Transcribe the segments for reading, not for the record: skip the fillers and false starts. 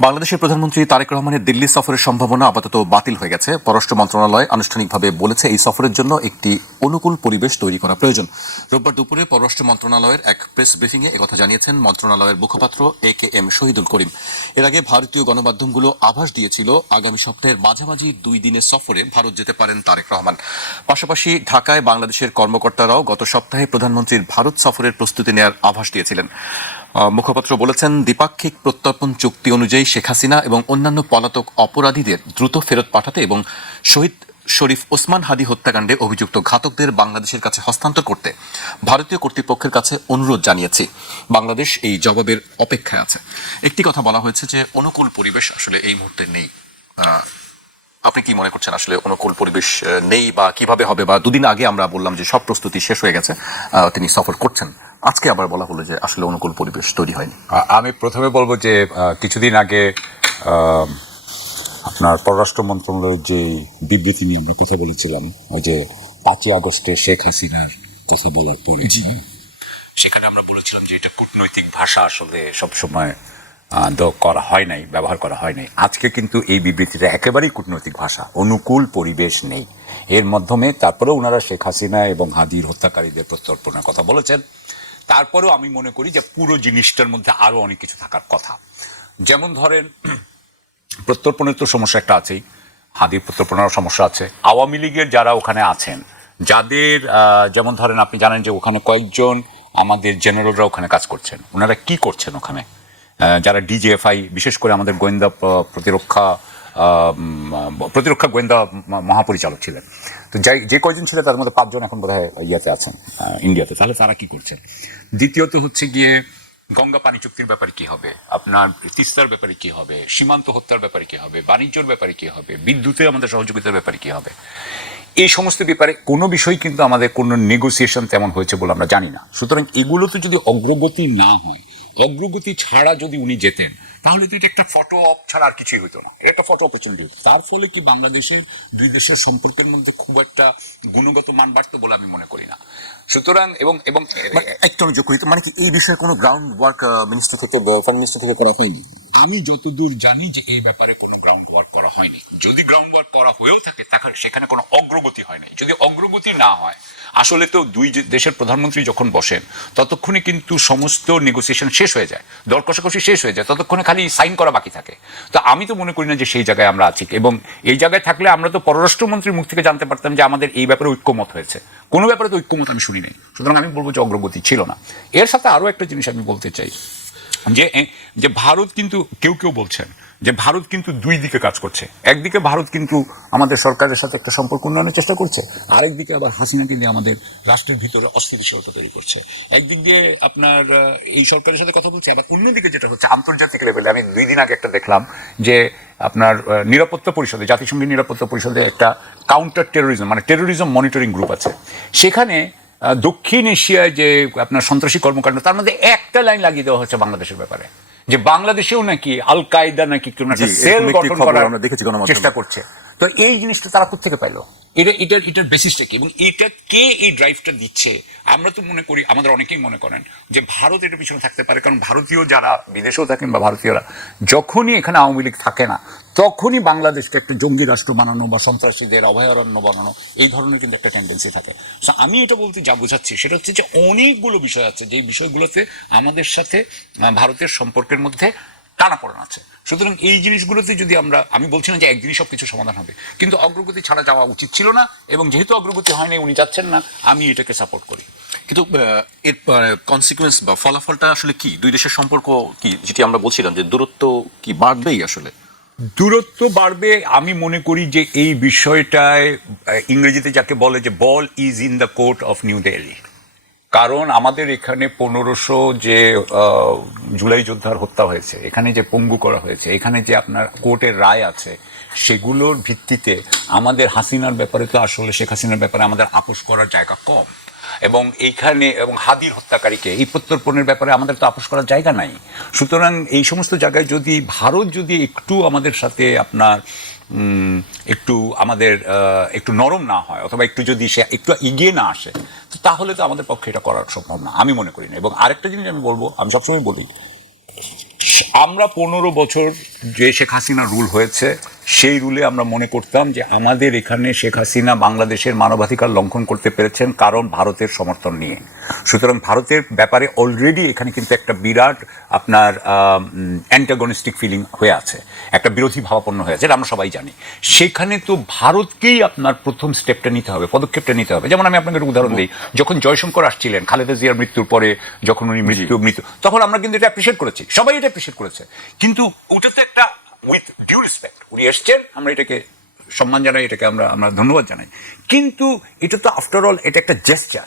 বাংলাদেশের প্রধানমন্ত্রী তারেক রহমানের দিল্লি সফরের সম্ভাবনা আপাতত বাতিল হয়ে গেছে। পররাষ্ট্র মন্ত্রণালয় আনুষ্ঠানিকভাবে বলেছে এই সফরের জন্য একটি অনুকূল পরিবেশ তৈরি করা প্রয়োজন। রোববার দুপুরে পররাষ্ট্র মন্ত্রণালয়ের এক প্রেস ব্রিফিংয়ে একথা জানিয়েছেন মন্ত্রণালয়ের মুখপাত্র এ.কে.এম. শহীদুল করিম। এর আগে ভারতীয় গণমাধ্যমগুলো আভাস দিয়েছিল আগামী সপ্তাহের মাঝামাঝি 2 দিনের সফরে ভারত যেতে পারেন তারেক রহমান। পাশাপাশি ঢাকায় বাংলাদেশের কর্মকর্তারাও গত সপ্তাহে প্রধানমন্ত্রীর ভারত সফরের প্রস্তুতি নেওয়ার আভাস দিয়েছিলেন। মুখপাত্র বলেছেন, দ্বিপাক্ষিক প্রত্যর্পণ চুক্তি অনুযায়ী শেখ হাসিনা এবং অন্যান্য পলাতক অপরাধীদের দ্রুত ফেরত পাঠাতে এবং শহীদ শরীফ ওসমান হাদি হত্যাকাণ্ডে অভিযুক্ত ঘাতকদের বাংলাদেশের কাছে হস্তান্তর করতে ভারতীয় কর্তৃপক্ষের কাছে অনুরোধ জানিয়েছি। বাংলাদেশ এই জবাবের অপেক্ষায় আছে। একটি কথা বলা হয়েছে যে অনুকূল পরিবেশ আসলে এই মুহূর্তে নেই। আপনি কি মনে করছেন আসলে অনুকূল পরিবেশ নেই বা কিভাবে হবে? বা দুদিন আগে আমরা বললাম যে সব প্রস্তুতি শেষ হয়ে গেছে, তিনি সফর করছেন, আজকে আবার বলা হলো যে আসলে অনুকূল পরিবেশ তৈরি হয়নি। আমি প্রথমে বলবো যে কিছুদিন আগে আপনার পররাষ্ট্র মন্ত্রণালয়ের যে বিবৃতি নিয়ে আমরা কথা বলেছিলাম, ওই যে 5ই আগস্টে শেখ হাসিনার কথা বলার পরে সেখানে আমরা বলেছিলাম যে এটা কূটনৈতিক ভাষা আসলে সবসময় করা হয় নাই, ব্যবহার করা হয় নাই। আজকে কিন্তু এই বিবৃতিটা একেবারেই কূটনৈতিক ভাষা, অনুকূল পরিবেশ নেই এর মাধ্যমে। তারপরেও ওনারা শেখ হাসিনা এবং হাদির হত্যাকারীদের প্রত্যর্পণের কথা বলেছেন। তারপরেও আমি মনে করি যে পুরো জিনিসটার মধ্যে আরো অনেক কিছু থাকার কথা। যেমন ধরেন, প্রত্যর্পণের তো সমস্যা একটা আছেই, হাদির প্রত্যর্পণের সমস্যা আছে। আওয়ামী লীগের যারা ওখানে আছেন, যাদের যেমন ধরেন আপনি জানেন যে ওখানে কয়েকজন আমাদের জেনারেলরা ওখানে কাজ করছেন। ওনারা কি করছেন ওখানে? যারা ডিজিএফআই, বিশেষ করে আমাদের গোয়েন্দা প্রতিরক্ষা গোয়েন্দা মহাপরিচালক ছিলেন, তো যে কয়জন ছিলেন তার মধ্যে 5 জন এখন বোধহয় ইয়েতে আছেন, ইন্ডিয়াতে। তাহলে তারা কি করছেন? দ্বিতীয়ত হচ্ছে গিয়ে গঙ্গা পানি চুক্তির ব্যাপারে কি হবে, আপনার তিস্তার ব্যাপারে কি হবে, সীমান্ত হত্যার ব্যাপারে কি হবে, বাণিজ্যের ব্যাপারে কি হবে, বিদ্যুতে আমাদের সহযোগিতার ব্যাপারে কি হবে। এই সমস্ত ব্যাপারে কোনো বিষয় কিন্তু আমাদের কোনো নেগোসিয়েশন তেমন হয়েছে বলে আমরা জানি না। সুতরাং এগুলোতে যদি অগ্রগতি না হয়, অগ্রগতি ছাড়া যদি উনি যেতেন, তাহলে তো এটা একটা ফটো অপ ছাড়া আর কিছুই হতো না। একটা ফটো অপরচুনিটি হতো। তার ফলে কি বাংলাদেশের দুই দেশের সম্পর্কের মধ্যে খুব একটা গুণগত মান বাড়তো বলে আমি মনে করি না। সুতরাং এবং এবং একটু যোগ করি, মানে কি এই বিষয়ে কোনো গ্রাউন্ড ওয়ার্ক মিনিস্টার থেকে, ফরেন মিনিস্টার থেকে করা হয়নি? আমি যতদূর জানি যে এই ব্যাপারে কোনো গ্রাউন্ড ওয়ার্ক করা হয়নি। যদি গ্রাউন্ড ওয়ার্ক করা হয়েও থাকে, তাহলে সেখানে কোনো অগ্রগতি হয়নি। যদি অগ্রগতি না হয়, আসলে তো দুই দেশের প্রধানমন্ত্রী যখন বসেন ততক্ষণে কিন্তু সমস্ত নেগোসিয়েশন শেষ হয়ে যায়, দর কষাকষি শেষ হয়ে যায়, ততক্ষণে খালি সাইন করা বাকি থাকে। তো আমি তো মনে করি না যে সেই জায়গায় আমরা আছি। এবং এই জায়গায় থাকলে আমরা তো পররাষ্ট্রমন্ত্রীর মুখ থেকে জানতে পারতাম যে আমাদের এই ব্যাপারে ঐক্যমত হয়েছে। কোনো ব্যাপারে তো ঐক্যমত আমি শুনি নাই। সুতরাং আমি বলবো যে অগ্রগতি ছিল না। এর সাথে আরও একটা জিনিস আমি বলতে চাই, যে ভারত কিন্তু কেউ বলছেন যে ভারত কিন্তু দুই দিকে কাজ করছে। একদিকে ভারত কিন্তু আমাদের সরকারের সাথে একটা সম্পর্ক উন্নয়নের চেষ্টা করছে, আরেকদিকে আবার হাসিনাকে দিয়ে আমাদের রাষ্ট্রের ভিতরে অস্থিতিশীলতা তৈরি করছে। একদিক দিয়ে আপনার এই সরকারের সাথে কথা বলছে, আবার অন্যদিকে যেটা হচ্ছে আন্তর্জাতিক লেভেলে, আমি 2 দিন আগে একটা দেখলাম যে আপনার নিরাপত্তা পরিষদে, জাতিসংঘের নিরাপত্তা পরিষদে একটা কাউন্টার টেরোরিজম মানে টেরোরিজম মনিটরিং গ্রুপ আছে। সেখানে দক্ষিণ এশিয়ায় যে আপনার সন্ত্রাসী কর্মকাণ্ড, তার মধ্যে একটা লাইন লাগিয়ে দেওয়া হচ্ছে বাংলাদেশের ব্যাপারে, যে বাংলাদেশেও নাকি আল কায়দা নাকি কোনো একটা সেল গঠন করার চেষ্টা করছে। তো এই জিনিসটা তারা কোথেকে পাইলো? এটার বেসিসটা কি এবং এটা কে এই ড্রাইভটা দিচ্ছে? আমরা তো মনে করি, আমাদের অনেকেই মনে করেন যে ভারত এটার পিছনে থাকতে পারে, কারণ ভারতীয় যারা বিদেশেও থাকেন বা ভারতীয়রা যখনই এখানে আওয়ামী লীগ থাকে না, তখনই বাংলাদেশকে একটা জঙ্গি রাষ্ট্র বানানো বা সন্ত্রাসীদের অভয়ারণ্য বানানো, এই ধরনের কিন্তু একটা টেন্ডেন্সি থাকে। তো আমি এটা বলতে যা বোঝাচ্ছি সেটা হচ্ছে যে অনেকগুলো বিষয় আছে যে বিষয়গুলোতে আমাদের সাথে ভারতের সম্পর্কের মধ্যে টানাপোড়েন আছে। সুতরাং এই জিনিসগুলোতে যদি আমি বলছি না যে একদিনই সবকিছু সমাধান হবে, কিন্তু অগ্রগতি ছাড়া যাওয়া উচিত ছিল না। এবং যেহেতু অগ্রগতি হয়নি, উনি যাচ্ছেন না, আমি এটাকে সাপোর্ট করি। কিন্তু এর কনসিকুয়েন্স বা ফলাফলটা আসলে কি? দুই দেশের সম্পর্ক কি, যেটি আমরা বলছিলাম যে দূরত্ব কি বাড়বেই? আসলে দূরত্ব বাড়বে। আমি মনে করি যে এই বিষয়টায় ইংরেজিতে যাকে বলে যে ball is in the court of New Delhi. কারণ আমাদের এখানে 1500 যে জুলাই যোদ্ধার হত্যা হয়েছে, এখানে যে পঙ্গু করা হয়েছে, এখানে যে আপনার কোর্টের রায় আছে, সেগুলোর ভিত্তিতে আমাদের হাসিনার ব্যাপারে তো আসলে শেখ হাসিনার ব্যাপারে আমাদের আপোষ করার জায়গা কম। এবং এইখানে এবং হাদির হত্যাকারীকে এই প্রত্যর্পণের ব্যাপারে আমাদের তো আপোষ করার জায়গা নাই। সুতরাং এই সমস্ত জায়গায় যদি ভারত যদি একটু আমাদের সাথে আপনার একটু নরম না হয়, অথবা একটু যদি সে একটু এগিয়ে না আসে, তাহলে তো আমাদের পক্ষে এটা করা সম্ভব না, আমি মনে করি না। এবং আরেকটা জিনিস আমি বলবো, আমি সবসময় বলি আমরা 15 বছর যে শেখ হাসিনা রুল হয়েছে সেই রুলে আমরা মনে করতাম যে আমাদের এখানে শেখ হাসিনা বাংলাদেশের মানবাধিকার লঙ্ঘন করতে পেরেছেন কারণ ভারতের সমর্থন নিয়ে। সুতরাং ভারতের ব্যাপারে অলরেডি এখানে কিন্তু একটা বিরাট আপনার অ্যান্টাগনিস্টিক ফিলিং হয়ে আছে, একটা বিরোধী ভাবাপন্ন হয়ে আছে, এটা আমরা সবাই জানি। সেখানে তো ভারতকেই আপনার প্রথম স্টেপটা নিতে হবে, পদক্ষেপটা নিতে হবে। যেমন আমি আপনাকে একটা উদাহরণ দিই, যখন জয়শঙ্কর আসছিলেন খালেদা জিয়ার মৃত্যুর পরে, যখন উনি মৃত্যু তখন আমরা কিন্তু এটা অ্যাপ্রিশিয়েট করেছি, সবাই এটা অ্যাপ্রিশিয়েট করেছে। কিন্তু ওটা তো একটা উইথ ডিউ রেসপেক্ট, উনি এসছেন, আমরা এটাকে সম্মান জানাই, এটাকে আমরা আমরা ধন্যবাদ জানাই। কিন্তু এটা তো আফটার অল এটা একটা জেস্টার,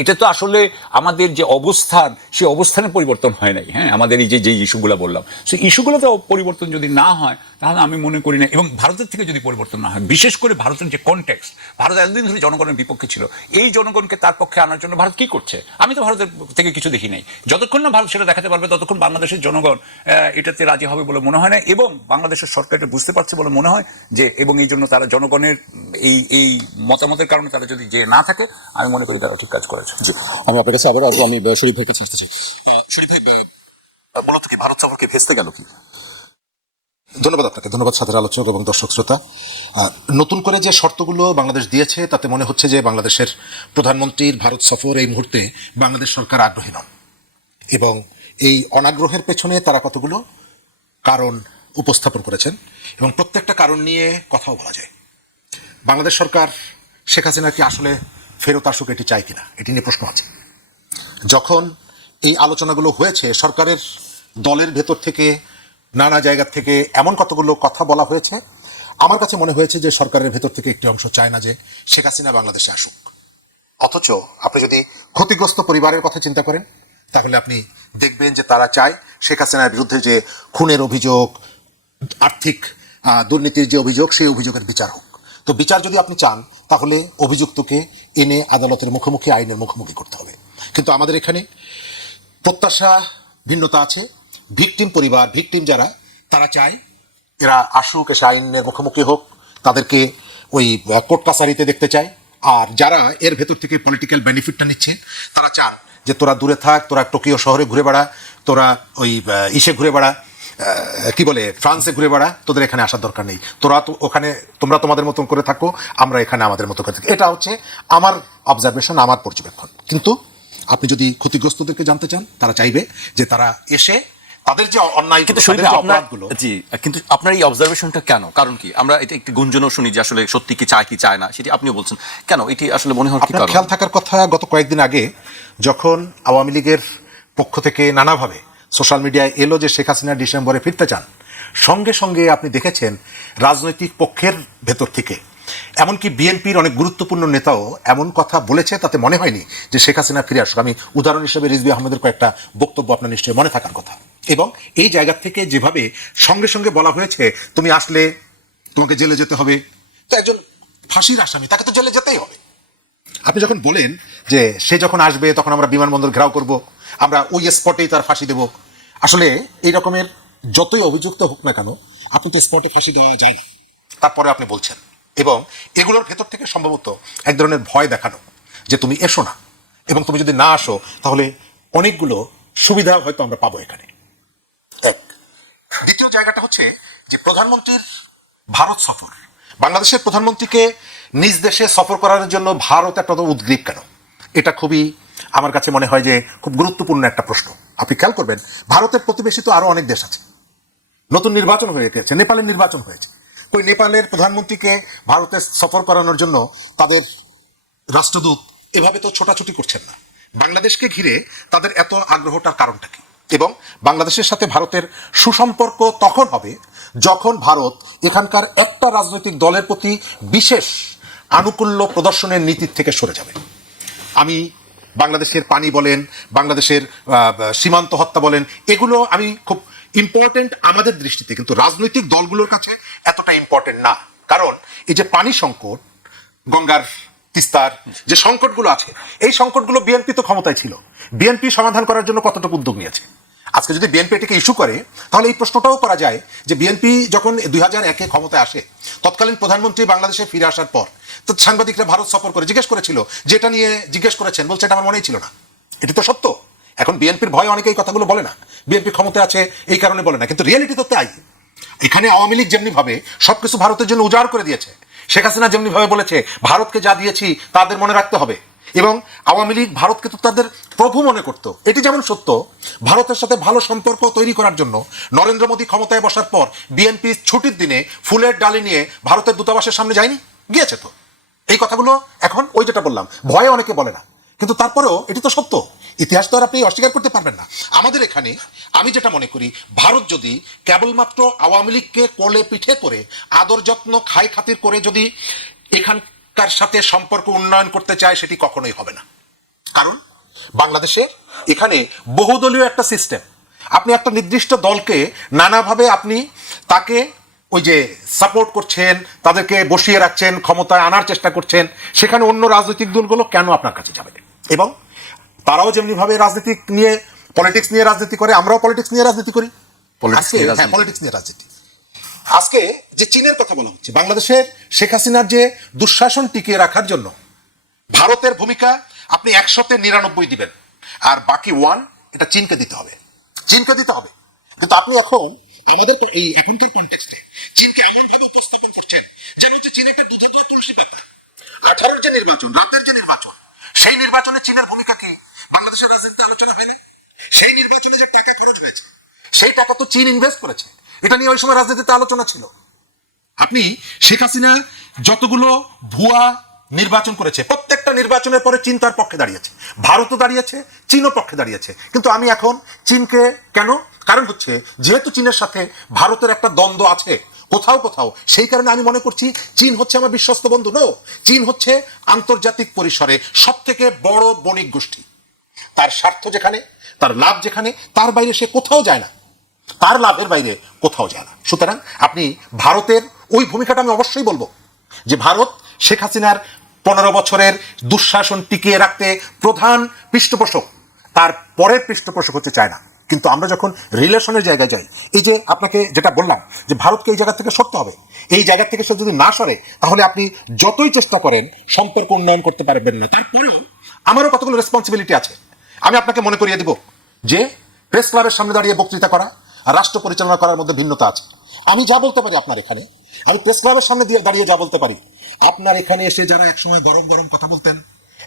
এটা তো আসলে আমাদের যে অবস্থান সেই অবস্থানের পরিবর্তন হয় নাই। হ্যাঁ, আমাদের এই যে ইস্যুগুলো বললাম, সেই ইস্যুগুলো তো পরিবর্তন যদি না হয় তাহলে আমি মনে করি না, এবং ভারতের থেকে যদি পরিবর্তন না হয়, বিশেষ করে ভারতের যে কনটেক্সট, ভারত এতদিন ধরে জনগণের বিপক্ষে ছিল, এই জনগণকে তার পক্ষে আনার জন্য ভারত কি করছে? আমি তো ভারতের থেকে কিছু দেখি নাই। যতক্ষণ না ভারত সেটা দেখাতে পারবে ততক্ষণ বাংলাদেশের জনগণ এটাতে রাজি হবে বলে মনে হয় না, এবং বাংলাদেশের সরকার এটা বুঝতে পারছে বলে মনে হয় যে, এবং এই জন্য তারা জনগণের এই মতামতের কারণে তারা যদি যে না থাকে, আমি মনে করি তারা ঠিক কাজ করেছে। জি, আমি আপনার কাছে আবার আসবো, আমি শরীফ ভাইয়ের কাছে আসতে চাই। শরীফ ভাই, মূলত কি ভারত সফরকে ভেস্তে গেল কি? ধন্যবাদ আপনাকে, ধন্যবাদ সাথের আলোচক এবং দর্শক শ্রোতা। নতুন করে যে শর্তগুলো বাংলাদেশ দিয়েছে তাতে মনে হচ্ছে যে বাংলাদেশের প্রধানমন্ত্রীর ভারত সফর এই মুহূর্তে বাংলাদেশ সরকার আগ্রহী নন, এবং এই অনাগ্রহের পেছনে তারা কতগুলো কারণ উপস্থাপন করেছেন, এবং প্রত্যেকটা কারণ নিয়ে কথাও বলা যায়। বাংলাদেশ সরকার শেখ হাসিনা কি আসলে ফেরত আসুক এটি চায় কিনা, এটি নিয়ে প্রশ্ন আছে। যখন এই আলোচনাগুলো হয়েছে, সরকারের দলের ভেতর থেকে নানা জায়গা থেকে এমন কতগুলো কথা বলা হয়েছে, আমার কাছে মনে হয়েছে যে সরকারের ভেতর থেকে একটি অংশ চায় না যে শেখ হাসিনা বাংলাদেশে আসুক। অথচ আপনি যদি ক্ষতিগ্রস্ত পরিবারের কথা চিন্তা করেন, তাহলে আপনি দেখবেন যে তারা চায় শেখ হাসিনার বিরুদ্ধে যে খুনের অভিযোগ, আর্থিক দুর্নীতির যে অভিযোগ, সেই অভিযোগের বিচার হোক। তো বিচার যদি আপনি চান, তাহলে অভিযুক্তকে এনে আদালতের মুখোমুখি, আইনের মুখোমুখি করতে হবে। কিন্তু আমাদের এখানে প্রত্যাশা ভিন্নতা আছে। ভিকটিম পরিবার, ভিকটিম যারা, তারা চায় এরা আসুক, এসে আইনের মুখোমুখি হোক, তাদেরকে ওই কোর্ট কাছারিতে দেখতে চায়। আর যারা এর ভেতর থেকে পলিটিক্যাল বেনিফিটটা নিচ্ছে, তারা চান যে তোরা দূরে থাক, তোরা টোকিও শহরে ঘুরে বেড়া, তোরা ওই ইসে ঘুরে বেড়া, কি বলে, ফ্রান্সে ঘুরে বেড়া, তোদের এখানে আসার দরকার নেই, তোরা তো ওখানে, তোমরা তোমাদের মতন করে থাকো, আমরা এখানে আমাদের মতো করে থাকি। এটা হচ্ছে আমার অবজারভেশন, আমার পর্যবেক্ষণ। কিন্তু আপনি যদি ক্ষতিগ্রস্তদেরকে জানতে চান, তারা চাইবে যে তারা এসে তাদের যে অন্যায়, কিন্তু শরীফ ভাই, আপনার জি, কিন্তু আপনার এই অবজারভেশনটা কেন? কারণ কি? আমরা এটা একটি গুঞ্জনও শুনি যে আসলে সত্যি কি চায় কি চায় না, সেটি আপনিও বলছেন, কেন এটি আসলে মনে হয় কি আপনার কারণ? খেয়াল থাকার কথা, গত কয়েকদিন আগে যখন আওয়ামী লীগের পক্ষ থেকে নানাভাবে সোশ্যাল মিডিয়ায় এলো যে শেখ হাসিনা ডিসেম্বরে ফিরতে চান, সঙ্গে সঙ্গে আপনি দেখেছেন রাজনৈতিক পক্ষের ভেতর থেকে, এমনকি বিএনপির অনেক গুরুত্বপূর্ণ নেতাও এমন কথা বলেছে, তাতে মনে হয়নি যে শেখ হাসিনা ফিরে আসুক। আমি উদাহরণ হিসেবে রিজভী আহমেদের কয়েকটা বক্তব্য আপনার নিশ্চয়ই মনে থাকার কথা। এবং এই জায়গা থেকে যেভাবে সঙ্গে সঙ্গে বলা হয়েছে, তুমি আসলে তোমাকে জেলে যেতে হবে, তো একজন ফাঁসির আসামি, তাকে তো জেলে যেতেই হবে। আপনি যখন বলেন যে সে যখন আসবে তখন আমরা বিমানবন্দর ঘেরাও করব, আমরা ওই স্পটেই তার ফাঁসি দেব, আসলে এই রকমের যতই অভিযুক্ত হোক না কেন, আপনি তো স্পটে ফাঁসি দেওয়া যায় না, তারপরে আপনি বলছেন। এবং এগুলোর ভেতর থেকে সম্ভবত এক ধরনের ভয় দেখানো যে তুমি এসো না, এবং তুমি যদি না আসো তাহলে অনেকগুলো সুবিধা হয়তো আমরা পাবো এখানে। এক, দ্বিতীয় জায়গাটা হচ্ছে যে প্রধানমন্ত্রীর ভারত সফর। বাংলাদেশের প্রধানমন্ত্রীকে নিজ দেশে সফর করার জন্য ভারত একটা উদ্গ্রীব কেন? এটা খুবই আমার কাছে মনে হয় যে খুব গুরুত্বপূর্ণ একটা প্রশ্ন। আপনি খেয়াল করবেন, ভারতের প্রতিবেশী তো আরো অনেক দেশ আছে, নতুন নির্বাচন হয়ে গেছে, নেপালের নির্বাচন হয়েছে, ওই নেপালের প্রধানমন্ত্রীকে ভারতে সফর করানোর জন্য তাদের রাষ্ট্রদূত এভাবে তো ছোটাছুটি করছেন না। বাংলাদেশকে ঘিরে তাদের এত আগ্রহটার কারণটা কি? এবং বাংলাদেশের সাথে ভারতের সুসম্পর্ক তখন হবে যখন ভারত এখানকার একটা রাজনৈতিক দলের প্রতি বিশেষ আনুকূল্য প্রদর্শনের নীতির থেকে সরে যাবে। আমি বাংলাদেশের পানি বলেন, বাংলাদেশের সীমান্ত হত্যা বলেন, এগুলো আমি খুব ইম্পর্টেন্ট আমাদের দৃষ্টিতে, কিন্তু রাজনৈতিক দলগুলোর কাছে এতটা ইম্পর্টেন্ট না। কারণ এই যে পানি সংকট, গঙ্গার তিস্তার যে সংকটগুলো আছে, এই সংকটগুলো বিএনপি তো ক্ষমতায় ছিল, বিএনপি সমাধান করার জন্য কতটুকু উদ্যোগ নিয়েছে? আজকে যদি বিএনপি এটাকে ইস্যু করে, তাহলে এই প্রশ্নটাও করা যায় যে বিএনপি যখন 2001-এ ক্ষমতায় আসে, তৎকালীন প্রধানমন্ত্রী বাংলাদেশে ফিরে আসার পর তো সাংবাদিকরা ভারত সফর করে জিজ্ঞেস করেছিল, যেটা নিয়ে জিজ্ঞেস করেছেন, বলছে এটা আমার মনেই ছিল না। এটি তো সত্য। এখন বিএনপির ভয়ে অনেকে এই কথাগুলো বলে না, বিএনপি ক্ষমতা আছে এই কারণে বলে না, কিন্তু রিয়েলিটি তো তাই। এখানে আওয়ামী লীগ যেমনি ভাবে সবকিছু ভারতের জন্য উজাড় করে দিয়েছে, শেখ হাসিনা যেমনি ভাবে বলেছে ভারতকে যা দিয়েছি তাদের মনে রাখতে হবে, এবং আওয়ামী লীগ ভারতকে তো তাদের প্রভু মনে করত। এটি যেমন সত্য, ভারতের সাথে ভালো সম্পর্ক তৈরি করার জন্য নরেন্দ্র মোদী ক্ষমতায় বসার পর বিএনপি ছুটির দিনে ফুলের ডালি নিয়ে ভারতের দূতাবাসের সামনে যায়নি, গিয়েছে তো। এই কথাগুলো এখন ওই যেটা বললাম ভয়ে অনেকে বলে না, কিন্তু তারপরেও এটি তো সত্য, ইতিহাস তো আর আপনি অস্বীকার করতে পারবেন না। আমাদের এখানে আমি যেটা মনে করি, ভারত যদি কেবলমাত্র আওয়ামী লীগকে কোলে পিঠে করে আদর যত্ন খাই খাতির করে যদি এখানকার সাথে সম্পর্ক উন্নয়ন করতে চায়, সেটি কখনোই হবে না। কারণ বাংলাদেশে এখানে বহুদলীয় একটা সিস্টেম, আপনি একটা নির্দিষ্ট দলকে নানাভাবে আপনি তাকে ওই যে সাপোর্ট করছেন, তাদেরকে বসিয়ে রাখছেন, ক্ষমতায় আনার চেষ্টা করছেন, সেখানে অন্য রাজনৈতিক দলগুলো কেন আপনার কাছে যাবে? এবং তারাও যেমনিভাবে রাজনীতি নিয়ে পলিটিক্স নিয়ে রাজনীতি করে, আমরাও পলিটিক্স নিয়ে রাজনীতি করি। পলিটিক্স নিয়ে রাজনীতি। আজকে যে চীনের কথা বলা হচ্ছে, বাংলাদেশের শেখ হাসিনার যে দুঃশাসন টিকিয়ে রাখার জন্য ভারতের ভূমিকা আপনি 100-99 দিবেন, আর বাকি 1 এটা চীনকে দিতে হবে, চীনকে দিতে হবে। কিন্তু আপনি এখন আমাদের এই এখনকার কনটেক্সটে চীনকে এমন ভাবে উপস্থাপন করছেন যেন হচ্ছে চীন একটা দুধে দেওয়া তুলসী পাতা। 18 যে নির্বাচন, রাতের যে নির্বাচন, সেই নির্বাচনে চীনের ভূমিকা কি বাংলাদেশের রাজনীতিতে আলোচনা হয় না? সেই নির্বাচনে যে টাকা খরচ হয়েছে, সেই টাকা তো চীন ইনভেস্ট করেছে, এটা নিয়ে ওই সময় রাজনীতিতে আলোচনা ছিল। আপনি শেখ হাসিনা যতগুলো ভুয়া নির্বাচন করেছে, প্রত্যেকটা নির্বাচনের পরে চীন তার পক্ষে দাঁড়িয়েছে, ভারতও দাঁড়িয়েছে, চীনও পক্ষে দাঁড়িয়েছে। কিন্তু আমি এখন চীনকে কেন, কারণ হচ্ছে যেহেতু চীনের সাথে ভারতের একটা দ্বন্দ্ব আছে কোথাও কোথাও, সেই কারণে আমি মনে করছি চীন হচ্ছে আমার বিশ্বস্ত বন্ধু। নো, চীন হচ্ছে আন্তর্জাতিক পরিসরে সব থেকে বড় বণিক গোষ্ঠী। তার স্বার্থ যেখানে, তার লাভ যেখানে, তার বাইরে সে কোথাও যায় না, তার লাভের বাইরে কোথাও যায় না। সুতরাং আপনি ভারতের ওই ভূমিকাটা আমি অবশ্যই বলবো যে ভারত শেখ হাসিনার 15 বছরের দুঃশাসন টিকিয়ে রাখতে প্রধান পৃষ্ঠপোষক, তার পরের পৃষ্ঠপোষক হচ্ছে চায়না। কিন্তু আমরা যখন রিলেশনের জায়গায় যাই, এই যে আপনাকে যেটা বললাম যে ভারতকে এই জায়গা থেকে সরতে হবে, এই জায়গা থেকে সে যদি না সরে তাহলে আপনি যতই চেষ্টা করেন সম্পর্ক উন্নয়ন করতে পারবেন না। তারপরেও আমারও কতগুলো রেসপন্সিবিলিটি আছে। আমি আপনাকে মনে করিয়ে দিব যে প্রেস ক্লাবের সামনে দাঁড়িয়ে বক্তৃতা করা আর রাষ্ট্র পরিচালনা করার মধ্যে ভিন্নতা আছে। আমি যা বলতে পারি আপনার এখানে, আমি প্রেস ক্লাবের সামনে দিয়ে দাঁড়িয়ে যা বলতে পারি, আপনার এখানে এসে যারা একসময় গরম গরম কথা বলতেন,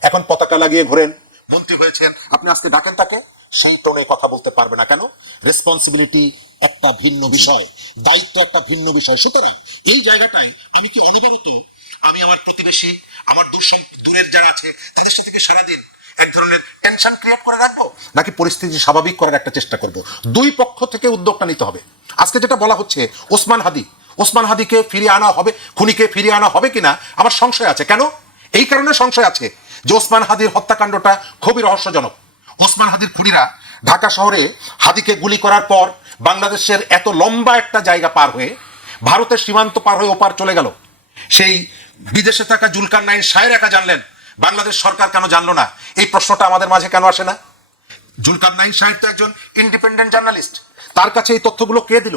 এখন পতাকা লাগিয়ে ঘোরেন, মন্ত্রী হয়েছেন, আপনি আজকে ডাকেন তাকে, সেই টোনে কথা বলতে পারবে না। কেন? রেসপন্সিবিলিটি একটা ভিন্ন বিষয়, দায়িত্ব একটা ভিন্ন বিষয়। সুতরাং এই জায়গাটাই আমি কি অনবরত আমি আমার প্রতিবেশী, আমার দূরের যারা আছে তাদের সাথে সারাদিন এক ধরনের টেনশন ক্রিয়েট করে রাখবো, নাকি পরিস্থিতি স্বাভাবিক করার একটা চেষ্টা করব? দুই পক্ষ থেকে উদ্যোগটা নিতে হবে। আজকে যেটা বলা হচ্ছে ওসমান হাদিকে ফিরিয়ে আনা হবে, খুনিকে ফিরিয়ে আনা হবে কিনা আমার সংশয় আছে। কেন? এই কারণে সংশয় আছে যে ওসমান হাদির হত্যাকাণ্ডটা খুবই রহস্যজনক। ওসমান হাদির খুনিরা ঢাকা শহরে হাদিকে গুলি করার পর বাংলাদেশের এত লম্বা একটা জায়গা পার হয়ে ভারতের সীমান্ত পার হয়ে ওপার চলে গেল। সেই বিদেশে থাকা জুলকারনাইন শাহের একা জানলেন, বাংলাদেশ সরকার কেন জানলো না? এই প্রশ্নটা আমাদের মাঝে কেন আসে না? জুলকারনাইন শাহের তো একজন ইন্ডিপেন্ডেন্ট জার্নালিস্ট, তার কাছে এই তথ্যগুলো কে দিল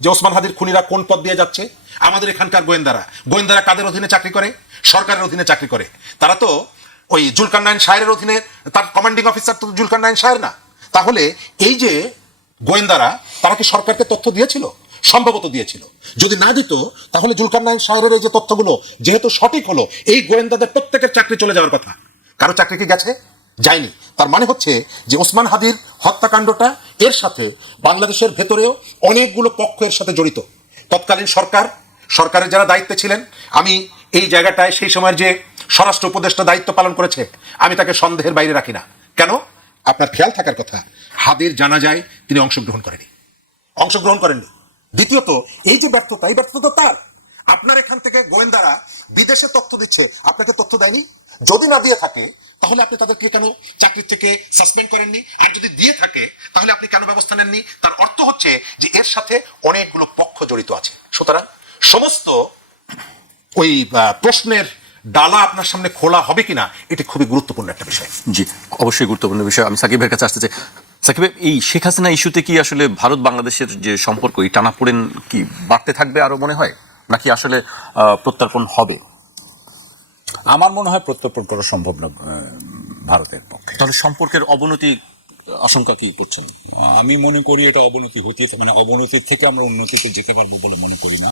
যে ওসমান হাদির খুনিরা কোন পথ দিয়ে যাচ্ছে? আমাদের এখানকার গোয়েন্দারা কাদের অধীনে চাকরি করে? সরকারের অধীনে চাকরি করে। তারা তো ওই জুলকারনাইন শাহের অধীনে, তার কমান্ডিং অফিসার তো জুলকারনাইন শাহের না। তাহলে এই যে গোয়েন্দারা, তারা কি সরকারকে তথ্য দিয়েছিল? সম্ভবত দিয়েছিল। যদি না দিত তাহলে জুলকারনাইন শাহের এই যে তথ্যগুলো যেহেতু সঠিক হলো, এই গোয়েন্দাদের প্রত্যেকের চাকরি চলে যাওয়ার কথা। কারো চাকরি কি গেছে? যায়নি। তার মানে হচ্ছে যে ওসমান হাদির হত্যাকাণ্ডটা এর সাথে বাংলাদেশের ভেতরেও অনেকগুলো পক্ষ এর সাথে জড়িত। তৎকালীন সরকারের যারা দায়িত্বে ছিলেন, আমি এই জায়গাটায় সেই সময়ের যে স্বরাষ্ট্র উপদেষ্টা দায়িত্ব পালন করেছে, আমি তাকে সন্দেহের বাইরে রাখি না। কেন? আপনার খেয়াল থাকার কথা, হাদির জানাজায় তিনি অংশগ্রহণ করেননি। দ্বিতীয়ত, এই যে ব্যর্থতা, এই ব্যর্থতা তার। আপনার এখান থেকে গোয়েন্দারা বিদেশে তথ্য দিচ্ছে, আপনাকে তথ্য দেয়নি। যদি না দিয়ে থাকে তাহলে আপনি তাদেরকে কেন চাকরির থেকে সাসপেন্ড করেননি? আর যদি দিয়ে থাকে তাহলে আপনি কেন ব্যবস্থা নেননি? তার অর্থ হচ্ছে যে এর সাথে অনেকগুলো পক্ষ জড়িত আছে। সুতরাং সমস্ত ওই প্রশ্নের ডালা আপনার সামনে খোলা হবে কিনা, এটি খুবই গুরুত্বপূর্ণ একটা বিষয়। জি, অবশ্যই গুরুত্বপূর্ণ বিষয়। আমি সাকিবের কাছে আসতে চাই। সাকিব, এই শেখ হাসিনা ইস্যুতে কি আসলে ভারত বাংলাদেশের যে সম্পর্ক, এই টানাপোড়েন কি বাড়তে থাকবে আরো মনে হয়, নাকি আসলে প্রত্যর্পণ হবে? আমার মনে হয় প্রত্যর্পণ করা সম্ভব না ভারতের পক্ষে। তাহলে সম্পর্কের অবনতি আশঙ্কা কি করছেন? আমি মনে করি এটা অবনতি হতে, মানে অবনতির থেকে আমরা উন্নতিতে যেতে পারবো বলে মনে করি না।